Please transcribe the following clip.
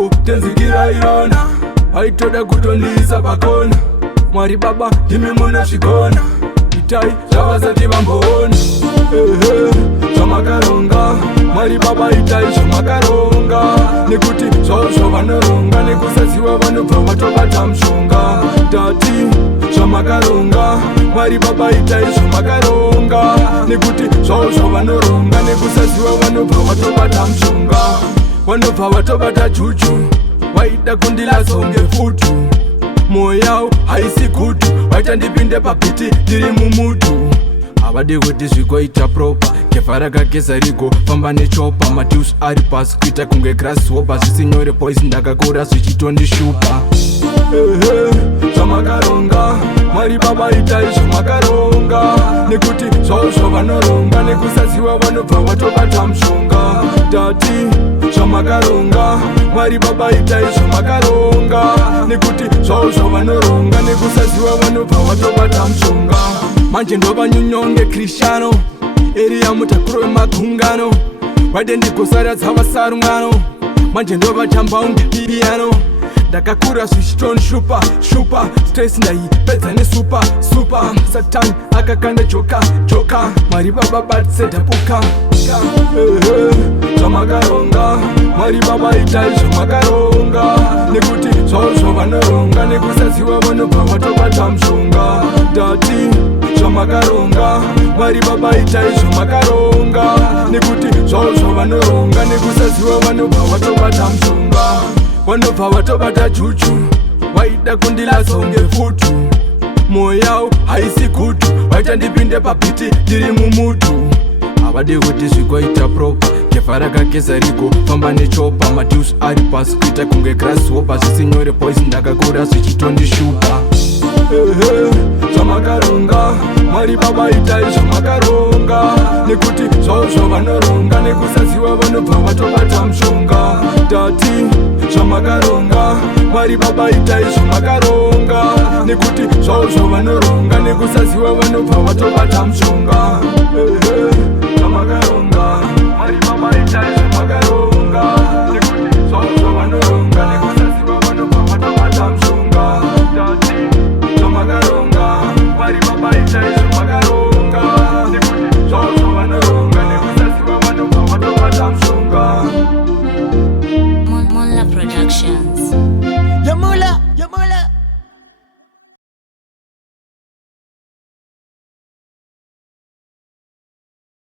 yambo tenzikira irona haitoda kutondiisa pakona Mwari baba imi muna zvikona itai zvavasati vamboona zvamakaronga Mwari baba itai zvamakaronga nekuti zvavo vanoronga nekusaziva vanobva vatobata mushonga tati zvamakaronga Mwari baba itai zvamakaronga nekuti zvavo vanoronga nekusaziva vanobva vatobata mushonga vanobva vatobata juju waida kundilasonge futu moyo yavo haisi kutu waita ndipinde pabhiti ndiri mumutu havadi kuti zvigoita propa kefa rakageza rigo famba nechopa matius ari pasi kuita kunge grasshopper zvisinyore poisi ndakakura zvichitondishupa zvamakaronga Mwari baba itai zvamakaronga nekuti zvavo vanoronga nekusaziva vanobva vatobata mushonga tati zvamakaronga Mwari baba itai zvamakaronga nekuti zvavo vanoronga nekusaziva vanobva vatobata mushonga manje ndova nyunyonge krishano eriya mutakuro wemagungano wade ndigosara dzavasarumwano manje ndova chambaunge piano ndakakura zvichitondishupa shupa stress ndaipedza nesupa satani akakanda joka Mwari baba batise ndapuka zvamakaronga Mwari baba itai zvamakaronga nekuti zvavo vanoronga nekusaziva vanobva vatobata mushonga tati zvamakaronga Mwari baba itai zvamakaronga nekuti zvavo vanoronga nekusaziva vanobva vatobata mushonga vanobva vatobata juju waida kundilasonge futu moyo yavo haisi kutu waita ndipinde pabhiti ndiri mumutu havadi kuti zvigoita propa kefa rakageza rigo famba nechopa matius ari pasi kuita kunge grasshopper zvisinyore poisi ndakakura zvichitondishupa zvamakaronga Mwari baba itai zvamakaronga nekuti zvavo vanoronga nekusaziva vanobva vatobata mushonga tati zvamakaronga Mwari baba itai zvamakaronga nekuti zvavo vanoronga nekusaziva vanobva vatobata mushonga